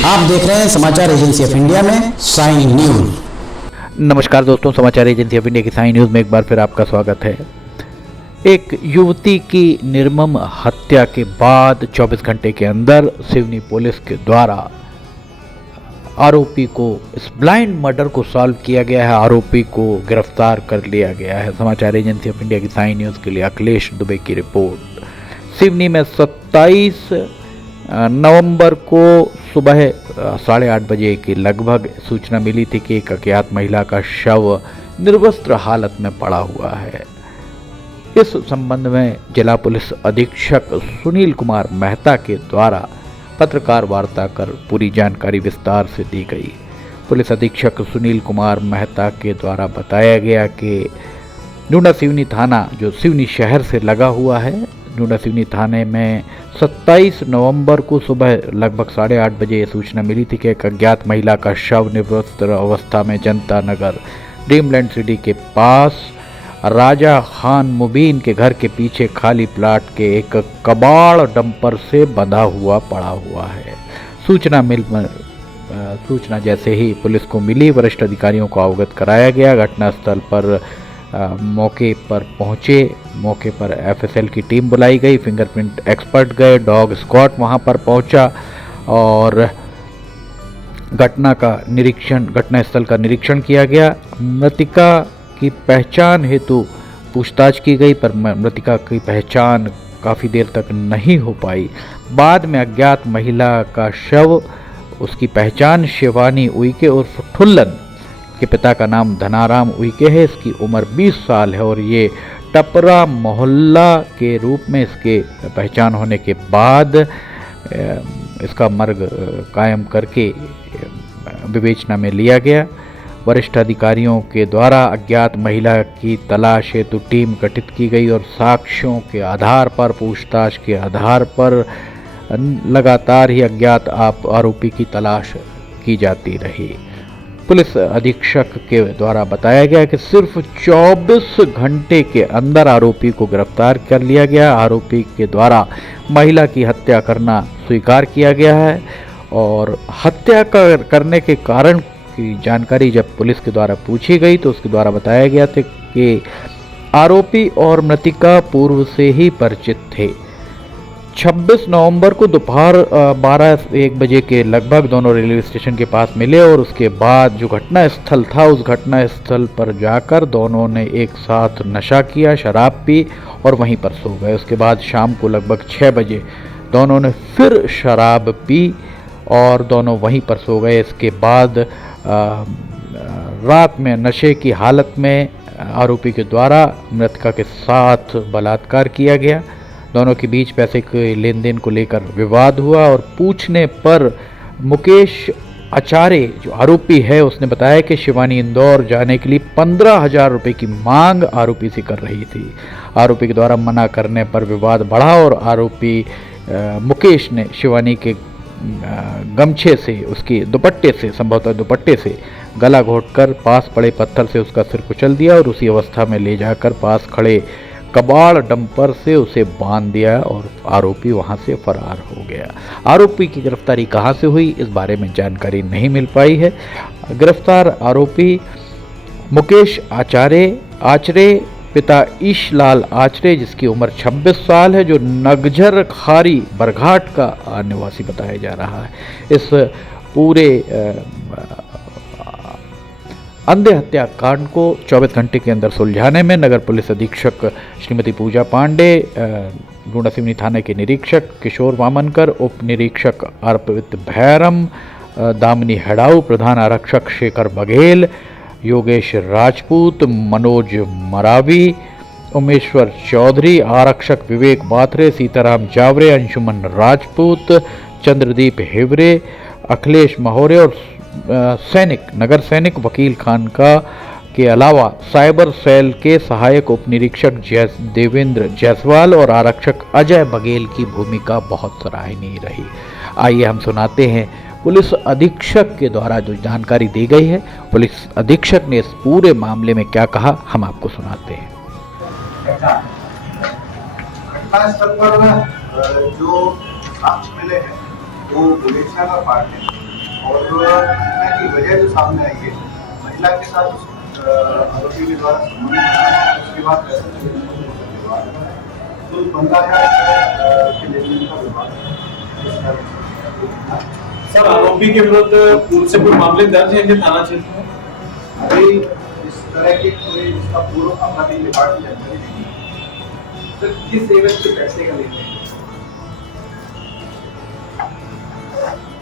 आप देख रहे हैं समाचार एजेंसी ऑफ इंडिया में साइन न्यूज। नमस्कार दोस्तों, समाचार एजेंसी ऑफ इंडिया की साइन न्यूज में एक बार फिर आपका स्वागत है। एक युवती की निर्मम हत्या के बाद 24 घंटे के अंदर सिवनी पुलिस के द्वारा आरोपी को, इस ब्लाइंड मर्डर को सॉल्व किया गया है। आरोपी को गिरफ्तार कर लिया गया है। समाचार एजेंसी ऑफ इंडिया की साइन न्यूज के लिए अखिलेश दुबे की रिपोर्ट। सिवनी में 27 नवंबर को सुबह 8:30 बजे के लगभग सूचना मिली थी कि एक अज्ञात महिला का शव निर्वस्त्र हालत में पड़ा हुआ है। इस संबंध में जिला पुलिस अधीक्षक सुनील कुमार मेहता के द्वारा पत्रकार वार्ता कर पूरी जानकारी विस्तार से दी गई। पुलिस अधीक्षक सुनील कुमार मेहता के द्वारा बताया गया कि न्यूना सिवनी थाना जो सिवनी शहर से लगा हुआ है, न्यूना सिवनी थाने में 27 नवंबर को सुबह लगभग 8:30 बजे सूचना मिली थी कि एक अज्ञात महिला का शव निर्वस्त्र अवस्था में जनता नगर ड्रीमलैंड सिटी के पास राजा खान मुबीन के घर के पीछे खाली प्लाट के एक कबाड़ डंपर से बंधा हुआ पड़ा हुआ है। सूचना जैसे ही पुलिस को मिली, वरिष्ठ अधिकारियों को अवगत कराया गया। घटनास्थल पर मौके पर एफएसएल की टीम बुलाई गई, फिंगरप्रिंट एक्सपर्ट गए, डॉग स्क्वाड वहां पर पहुंचा और घटनास्थल का निरीक्षण किया गया। मृतिका की पहचान हेतु पूछताछ की गई, पर मृतिका की पहचान काफ़ी देर तक नहीं हो पाई। बाद में अज्ञात महिला का शव, उसकी पहचान शिवानी उइके उर्फ ठुल्लन के पिता का नाम धनाराम उइके है। इसकी उम्र 20 साल है और ये टपरा मोहल्ला के रूप में इसके पहचान होने के बाद इसका मर्ग कायम करके विवेचना में लिया गया। वरिष्ठ अधिकारियों के द्वारा अज्ञात महिला की तलाश हेतु टीम गठित की गई और साक्ष्यों के आधार पर, पूछताछ के आधार पर लगातार ही अज्ञात आरोपी की तलाश की जाती रही। पुलिस अधीक्षक के द्वारा बताया गया कि सिर्फ 24 घंटे के अंदर आरोपी को गिरफ्तार कर लिया गया। आरोपी के द्वारा महिला की हत्या करना स्वीकार किया गया है और हत्या करने के कारण की जानकारी जब पुलिस के द्वारा पूछी गई तो उसके द्वारा बताया गया था कि आरोपी और मृतिका पूर्व से ही परिचित थे। 26 नवंबर को दोपहर 12-1 बजे के लगभग दोनों रेलवे स्टेशन के पास मिले और उसके बाद जो घटना स्थल था उस घटना स्थल पर जाकर दोनों ने एक साथ नशा किया, शराब पी और वहीं पर सो गए। उसके बाद शाम को लगभग 6 बजे दोनों ने फिर शराब पी और दोनों वहीं पर सो गए। इसके बाद रात में नशे की हालत में आरोपी के द्वारा मृतका के साथ बलात्कार किया गया। दोनों के बीच पैसे के लेन देन को लेकर विवाद हुआ और पूछने पर मुकेश आचार्य जो आरोपी है उसने बताया कि शिवानी इंदौर जाने के लिए 15,000 रुपये की मांग आरोपी से कर रही थी। आरोपी के द्वारा मना करने पर विवाद बढ़ा और आरोपी मुकेश ने शिवानी के गमछे से, उसके दुपट्टे से, संभवतः दुपट्टे से गला घोंटकर पास पड़े पत्थर से उसका सिर कुचल दिया और उसी अवस्था में ले जाकर पास खड़े कबाड़ डंपर से उसे बांध दिया और आरोपी वहां से फरार हो गया। आरोपी की गिरफ्तारी कहां से हुई इस बारे में जानकारी नहीं मिल पाई है। गिरफ्तार आरोपी मुकेश आचरे पिता ईशलाल आचरे जिसकी उम्र 26 साल है, जो नगझर खारी बरघाट का निवासी बताया जा रहा है। इस पूरे अंधे हत्याकांड को 24 घंटे के अंदर सुलझाने में नगर पुलिस अधीक्षक श्रीमती पूजा पांडे, न्यूना सिवनी थाने के निरीक्षक किशोर वामनकर, उप निरीक्षक अर्पित भैरम, दामिनी हेड़ाऊ, प्रधान आरक्षक शेखर बघेल, योगेश राजपूत, मनोज मरावी, उमेश्वर चौधरी, आरक्षक विवेक बाथरे, सीताराम जावरे, अंशुमन राजपूत, चंद्रदीप हिवरे, अखिलेश महोरे और नगर सैनिक वकील खानका के अलावा साइबर सेल के सहायक उप निरीक्षक देवेंद्र जायसवाल और आरक्षक अजय बघेल की भूमिका बहुत सराहनीय रही। आइए हम सुनाते हैं पुलिस अधीक्षक के द्वारा जो जानकारी दी गई है। पुलिस अधीक्षक ने इस पूरे मामले में क्या कहा, हम आपको सुनाते हैं। जो साक्ष्य मिले हैं वो बुलेटिन का पार्ट है। और घटना की वजह जो सामने आई है, महिला के साथ आरोपी के द्वारा संबंध बनाना, उसके बाद पैसे लेने के बाद तो 15,000 के लेन देन का विवाद। सर, आरोपी के विरुद्ध पूर्व से कोई मामले दर्ज है इनके थाना क्षेत्र में? अभी इस तरह के कोई इसका पूर्व आपराधिक रिकॉर्ड की जानकारी नहीं है। सर, किस एवज से पैसे का लेते हैं?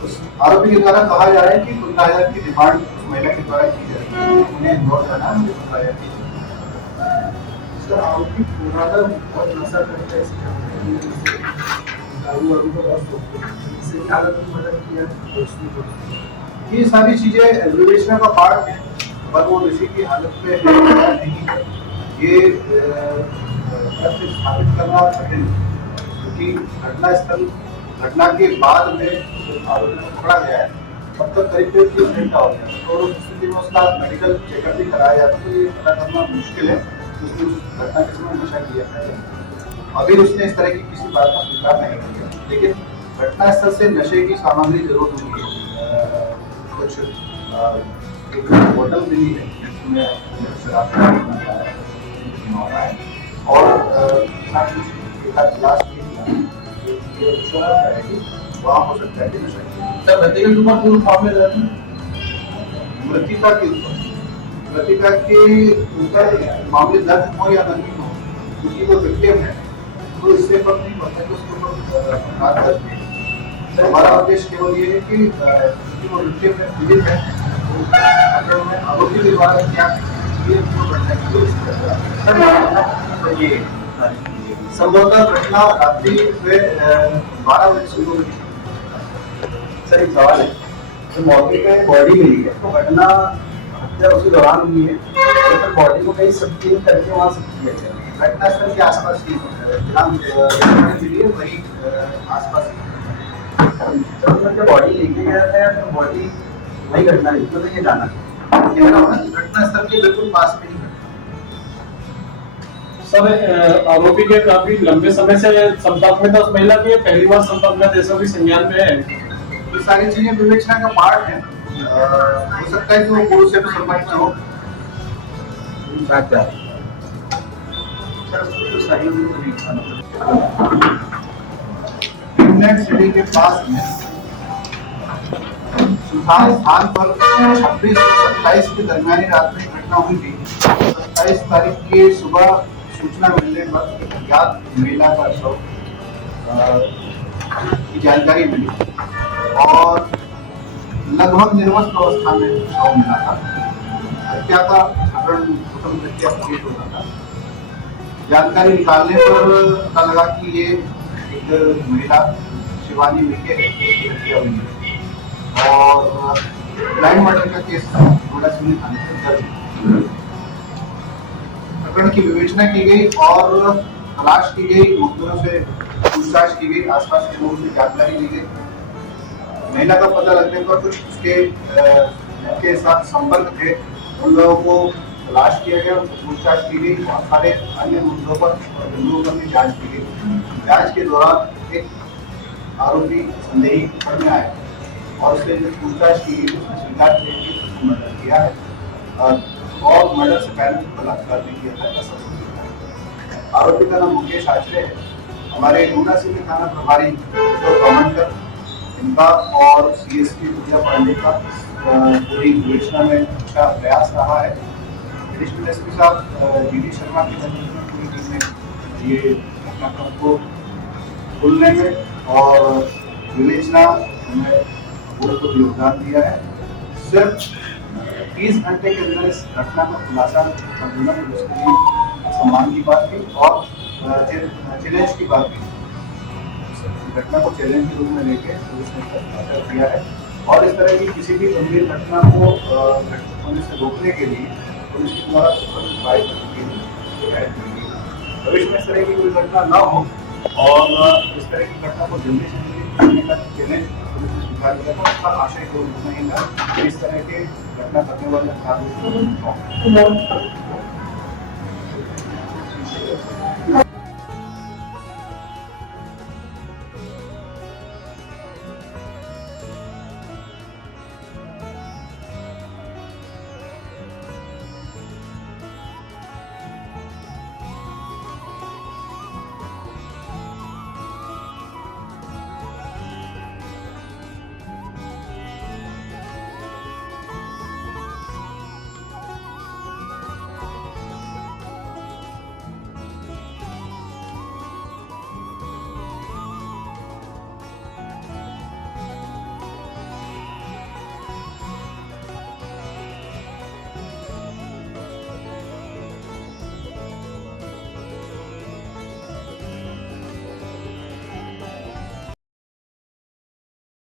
उस आरोपी के द्वारा कहा जा रहा है कि 15,000 की डिमांड उस महिला के द्वारा की जा रही है, उन्हें इंदौर जाना है, मुझे 15,000 की। सर, आरोपी पुराना बहुत नशा करता है, इसकी दारू वारू का बहुत शौक है, इससे हालत में मदद किया तो उसमें ये सारी चीजें विवेचना का पार्ट है, पर वो नशे की हालत में है या नहीं है, ये तथ्य स्थापित करना कठिन है, क्योंकि घटना के बाद में आरोपी को पकड़ा गया है, तब तक करीब 30 घंटा हो गया, और उस स्थिति में उसका मेडिकल चेकअप भी कराया जाता, तो ये पता करना मुश्किल है कि उसने उस घटना के समय नशा किया है। अभी उसने इस तरह की किसी बात का स्वीकार नहीं किया, लेकिन घटना स्थल से नशे की सामग्री जरूर मिली है। कुछ एक बोतल मिली है जिसमें शराब का मामला है, और एक आध गिलास भी वहाँ हो सकता है कि नशा किया। सर, व्यक्तिगत रूप में पूर्व मामले दर्ज हैं? मृतिका के ऊपर मामले दर्ज हो या नहीं हो, क्योंकि वो विक्टिम है, तो इससे फर्क नहीं पड़ता कि उसके ऊपर अपराध दर्ज है। हमारा उद्देश्य केवल ये है कि वो विक्टिम है, पीड़ित है, तो उन्हें आरोपी के द्वारा क्या ये घटना की ये संभवतः घटना रात्रि में 12 बजे शुरू हुई। सर, एक सवाल है, तो मौके पे बॉडी मिली है, तो घटना हत्या उसी दौरान हुई है, तो फिर बॉडी को कहीं सब चेंज करके वहाँ सब किया गया? घटना स्थल के आसपास ही जहाँ मिली है वही आसपास तो उसमें बॉडी लेके गया था या फिर बॉडी वही घटना हुई, तो ये जाना घटना स्थल के बिल्कुल पास में ही। सर, आरोपी के काफी लंबे समय से संपर्क में था उस महिला के, पहली बार संपर्क में था, ऐसा भी संज्ञान में है? तो सारी चीजें विवेचना का पार्ट है, हो सकता है कि वो पूर्व से तो संपर्क में हो। इंग्लैंड सिटी के पास में सुल्तान स्थान पर 26 और 27 के दरमियानी रात में घटना हुई थी। 27 तारीख की सुबह सूचना मिलने पर एक अज्ञात महिला का शव की जानकारी मिली और लगभग निर्वस्त अवस्था में शव मिला था। हत्या का प्रकरण प्रथम हत्या प्रतीत होता था। जानकारी निकालने पर पता लगा कि ये एक महिला शिवानी मिके हत्या हुई है और ब्लाइंड मर्डर का केस नोएडा सिविल थाने से दर्ज। प्रकरण की विवेचना की गई और तलाश की गई, मुखबिरों से पूछताछ की गई, आसपास के लोगों से जानकारी ली गई। महिला का पता लगने पर कुछ उसके साथ संपर्क थे, उन लोगों को तलाश किया गया, उनसे पूछताछ की गई, बहुत सारे अन्य मुद्दों पर बिंदुओं पर भी जांच की गई। जांच के दौरान एक आरोपी संदेही सामने आया और उससे जो पूछताछ की गई उसने स्वीकार किया कि उसने मर्डर किया है और मर्डर से पहले बलात्कार भी किया था, ऐसा सोचता। आरोपी का नाम मुकेश आचरे है। हमारे ऊना सिविल थाना प्रभारी कमांडर इनका और सीएसपी पूजा पांडे का पूरी विवेचना में अच्छा प्रयास रहा है। एडिशनल एसपी साहब जीडी शर्मा की नेतृत्व में पूरी टीम ने ये घटनाक्रम को खुलने में और विवेचना में बहुत योगदान दिया है। सिर्फ 30 घंटे के अंदर इस घटना का खुलासा करना उसके लिए सम्मान की बात थी और चैलेंज की बात थी। घटना को चैलेंज के रूप में लेके पुलिस ने खुलासा किया है और इस तरह की किसी भी गंभीर घटना को होने से रोकने के लिए पुलिस के द्वारा उपाय करने के लिए भविष्य में इस तरह की कोई घटना न हो और इस तरह की घटना को जल्दी से जल्दी करने का चैलेंज पुलिस ने स्वीकार किया था। उसका आशय कोई नहीं था इस तरह के घटना करने वाले